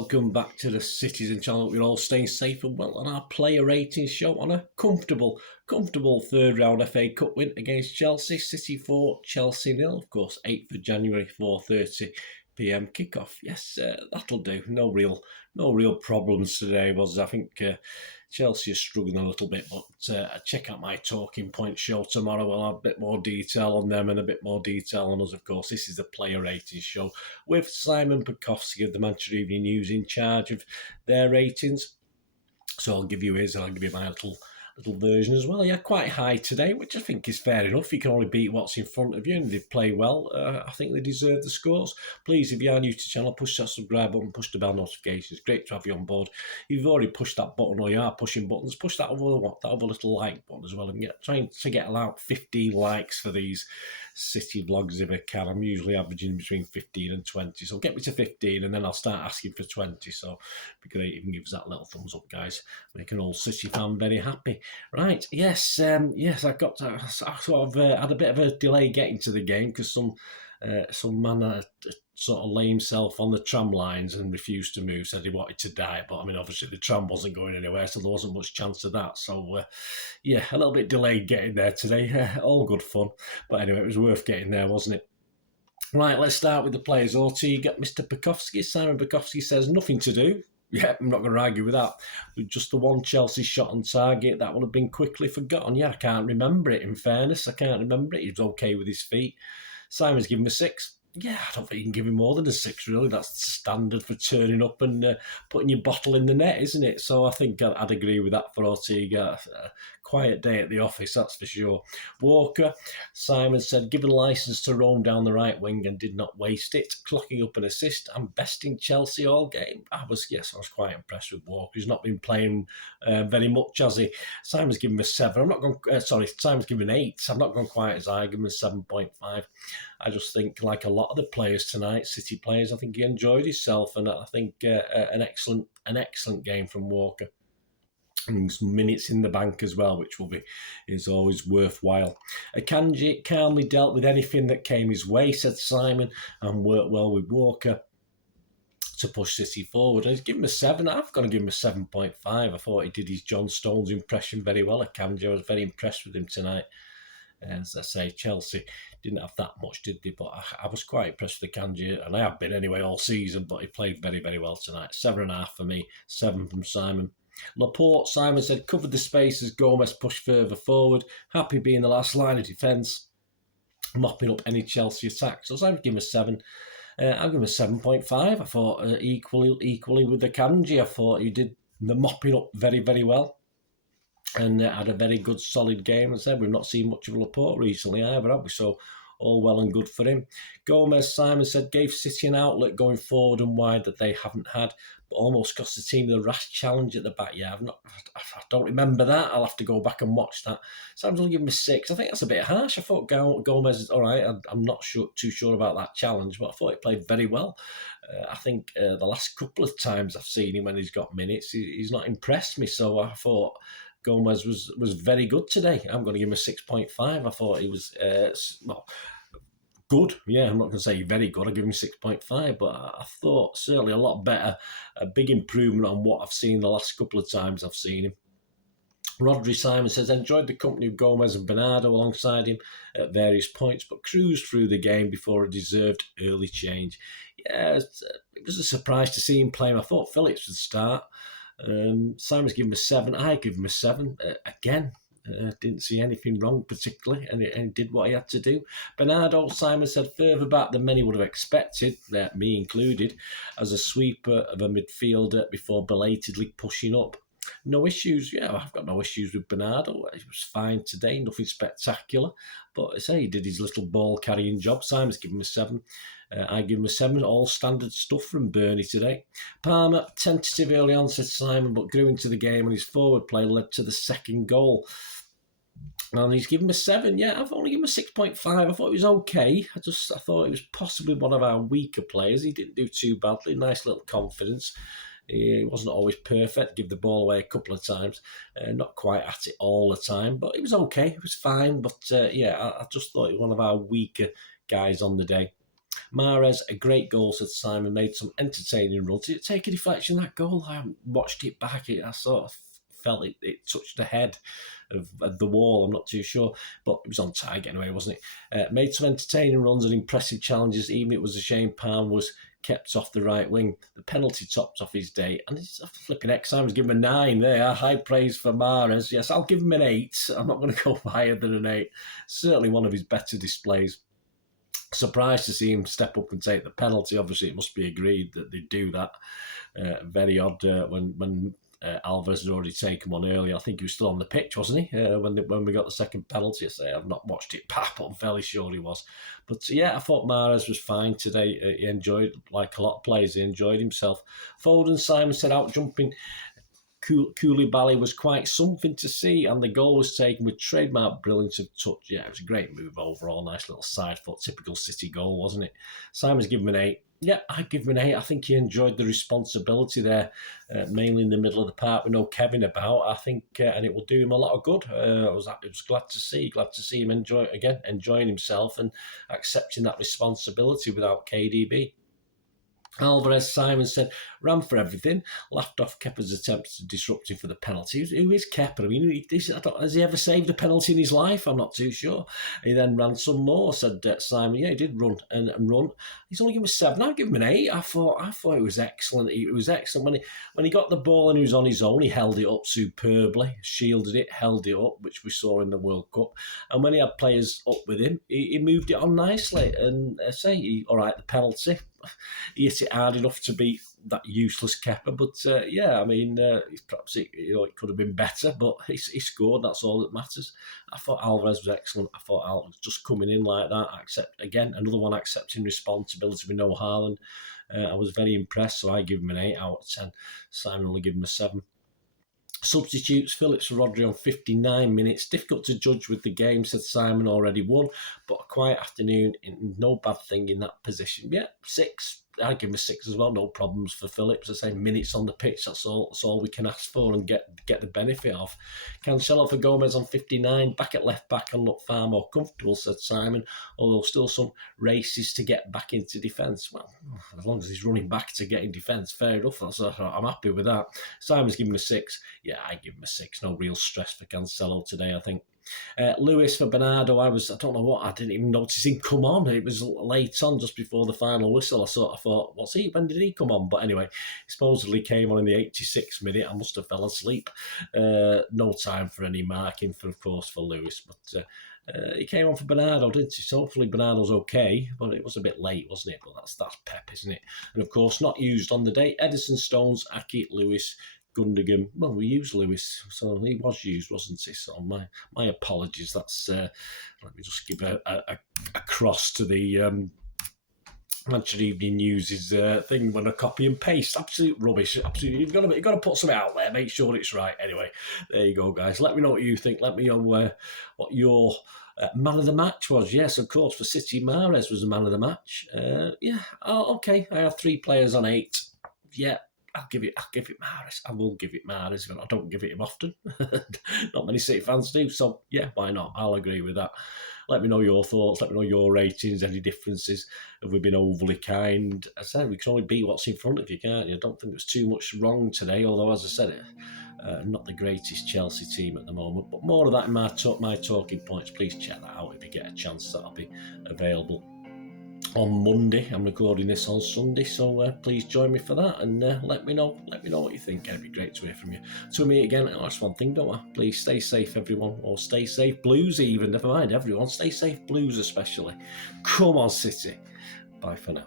welcome back to the Citizen channel. We're all staying safe and well on our player ratings show on a comfortable third round FA Cup win against Chelsea. City 4, Chelsea 0. Of course, 8th of January, 4:30 PM kickoff. Yes, that'll do. No real problems today. I think Chelsea are struggling a little bit, but check out my talking point show tomorrow. We'll have a bit more detail on them and a bit more detail on us, of course. This is the player ratings show with Simon Bajkowski of the Manchester Evening News in charge of their ratings. So I'll give you his and I'll give you my little version as well. Yeah, quite high today, which I think is fair enough. You can only beat what's in front of you, and they play well. I think they deserve the scores. Please, if you are new to the channel, push that subscribe button, push the bell notifications. Great to have you on board. If you've already pushed that button or you are pushing buttons, push that other little like button as well. And trying to get about 15 likes for these City vlogs if I can. I'm usually averaging between 15 and 20, so get me to 15 and then I'll start asking for 20. So it'd be great if you can give us that little thumbs up, guys. Make an old City fan very happy. Right, yes, I sort of had a bit of a delay getting to the game because some man sort of lay himself on the tram lines and refused to move, said he wanted to die. But I mean, obviously the tram wasn't going anywhere, so there wasn't much chance of that. So yeah, a little bit delayed getting there today. All good fun. But anyway, it was worth getting there, wasn't it? Right, let's start with the players. You got Mr. Bajkowski. Simon Bajkowski says nothing to do. Yeah, I'm not going to argue with that. Just the one Chelsea shot on target, that would have been quickly forgotten. Yeah, I can't remember it, in fairness. I can't remember it. He was okay with his feet. Simon's given him a 6. Yeah, I don't think you can give him more than a 6, really. That's the standard for turning up and putting your bottle in the net, isn't it? So I think I'd agree with that for Ortega. Quiet day at the office, that's for sure. Walker, Simon said, given licence to roam down the right wing and did not waste it, clocking up an assist and besting Chelsea all game. I was quite impressed with Walker. He's not been playing very much, has he? Simon's given him a 7. Simon's given 8. I'm not going quite as high. I give him a 7.5. I just think, like a lot of the players tonight, City players, I think he enjoyed himself, and I think an excellent game from Walker. And some minutes in the bank as well, which is always worthwhile. Akanji calmly dealt with anything that came his way, said Simon, and worked well with Walker to push City forward. And he's given him a 7. I've got to give him a 7.5. I thought he did his John Stones impression very well. Akanji, I was very impressed with him tonight. As I say, Chelsea didn't have that much, did they? But I was quite impressed with Akanji, and I have been anyway all season, but he played very, very well tonight. 7.5 for me, 7 from Simon. Laporte, Simon said, covered the space as Gomez pushed further forward. Happy being the last line of defence, mopping up any Chelsea attacks. So Simon gave him a 7. I'll give him a 7.5. I thought equally with the Akanji. I thought he did the mopping up very, very well. And had a very good, solid game. As I said, we've not seen much of Laporte recently either, have we? So all well and good for him. Gomez, Simon said, gave City an outlet going forward and wide that they haven't had, but almost cost the team the rash challenge at the back. Yeah, I don't remember that. I'll have to go back and watch that. Simon's only given him a 6. I think that's a bit harsh. I thought Gomez is all right. I'm not too sure about that challenge, but I thought he played very well. I think the last couple of times I've seen him when he's got minutes, he's not impressed me. So I thought Gomez was very good today. I'm going to give him a 6.5. I thought he was good. Yeah, I'm not going to say very good. I'll give him 6.5, but I thought certainly a lot better. A big improvement on what I've seen the last couple of times I've seen him. Rodri Simon says, enjoyed the company of Gomez and Bernardo alongside him at various points, but cruised through the game before a deserved early change. Yeah, it was a surprise to see him playing. I thought Phillips would start. Simon's given him a 7. I give him a 7. Again, didn't see anything wrong particularly, and he did what he had to do. Bernardo, Simon said, further back than many would have expected, me included, as a sweeper of a midfielder before belatedly pushing up. No issues. Yeah, I've got no issues with Bernardo. He was fine today, nothing spectacular. But I say he did his little ball carrying job. Simon's given him a 7. I give him a 7. All standard stuff from Bernie today. Palmer, tentative early on, said Simon, but grew into the game and his forward play led to the second goal. And he's given him a 7. Yeah, I've only given him a 6.5. I thought it was okay. I thought it was possibly one of our weaker players. He didn't do too badly. Nice little confidence. He wasn't always perfect, give the ball away a couple of times, not quite at it all the time, but it was okay, it was fine. But yeah, I just thought he was one of our weaker guys on the day. Mahrez, a great goal, said Simon, made some entertaining runs. Did it take a deflection, that goal? I haven't watched it back. I sort of felt it touched the head of the wall. I'm not too sure, but it was on target anyway, wasn't it? Made some entertaining runs and impressive challenges. Even it was a shame Palm was kept off the right wing. The penalty topped off his day, and it's a flipping X. I was giving him a 9 there. High praise for Mahrez. Yes, I'll give him an 8. I'm not going to go higher than an 8. Certainly one of his better displays. Surprised to see him step up and take the penalty. Obviously, it must be agreed that they do that. Very odd when Alvarez had already taken one earlier. I think he was still on the pitch, wasn't he? When we got the second penalty. I say I've not watched it back, but I'm fairly sure he was. But yeah, I thought Mahrez was fine today. He enjoyed, like a lot of players, he enjoyed himself. Foden, Simon said, out jumping Koulibaly was quite something to see, and the goal was taken with trademark brilliance of touch. Yeah, it was a great move overall. Nice little side foot, typical City goal, wasn't it? Simon's given him an 8. Yeah, I'd give him an 8. I think he enjoyed the responsibility there, mainly in the middle of the park with no Kevin about. I think, and it will do him a lot of good. I was glad to see him enjoying himself and accepting that responsibility without KDB. Alvarez, Simon said, ran for everything, laughed off Keppa's attempts to disrupt him for the penalty. Who is Kepa? I mean, has he ever saved a penalty in his life? I'm not too sure. He then ran some more, said Simon. Yeah, he did run and run. He's only given him a 7. I'd give him an 8. I thought it was excellent. It was excellent. When he got the ball and he was on his own, he held it up superbly, shielded it, held it up, which we saw in the World Cup. And when he had players up with him, he moved it on nicely. And all right, the penalty, he hit it hard enough to beat that useless Kepa, but yeah, I mean, perhaps it could have been better, but he scored. That's all that matters. I thought Alvarez was excellent. I thought Alvarez just coming in like that, another one accepting responsibility with no Haaland. I was very impressed, so I give him an 8 out of 10. Simon only give him a 7. Substitutes, Phillips for Rodri on 59 minutes. Difficult to judge with the game, said Simon, already won, but a quiet afternoon, no bad thing in that position. Yeah, 6. I'd give him a 6 as well. No problems for Phillips. I say minutes on the pitch. That's all we can ask for and get the benefit of. Cancelo for Gomez on 59. Back at left back and look far more comfortable, said Simon. Although still some races to get back into defence. Well, as long as he's running back to get in defence, fair enough. I'm happy with that. Simon's given him a 6. Yeah, I give him a 6. No real stress for Cancelo today, I think. Lewis for Bernardo. I don't know what, I didn't even notice him come on. It was late on, just before the final whistle. I thought, when did he come on? But anyway, he supposedly came on in the 86th minute. I must have fell asleep. No time for any marking, of course, for Lewis. But he came on for Bernardo, didn't he? So hopefully Bernardo's okay, but it was a bit late, wasn't it? But that's Pep, isn't it? And of course, not used on the day. Edison, Stones, Aki, Lewis, Gundogan. Well, we used Lewis, so he was used, wasn't he? So my apologies. That's let me just give a cross to the Manchester Evening News' thing when I copy and paste. Absolute rubbish. Absolutely, you've got to put something out there. Make sure it's right. Anyway, there you go, guys. Let me know what you think. Let me know what your man of the match was. Yes, of course, for City, Mahrez was the man of the match. Yeah. Oh, okay. I have 3 players on 8. Yeah. I'll give it Mahrez. I will give it Mahrez, but I don't give it him often. Not many City fans do, so yeah, why not? I'll agree with that. Let me know your thoughts. Let me know your ratings, any differences. Have we been overly kind? As I said, we can only beat what's in front of you, can't you? I don't think there's too much wrong today, although, as I said, not the greatest Chelsea team at the moment. But more of that in my talking points. Please check that out if you get a chance. That'll be available on Monday. I'm recording this on Sunday, so please join me for that and let me know what you think. It'd be great to hear from you. To me again, that's one thing, don't I? Please stay safe, everyone, or stay safe, Blues even. Never mind everyone, stay safe, Blues especially. Come on, City. Bye for now.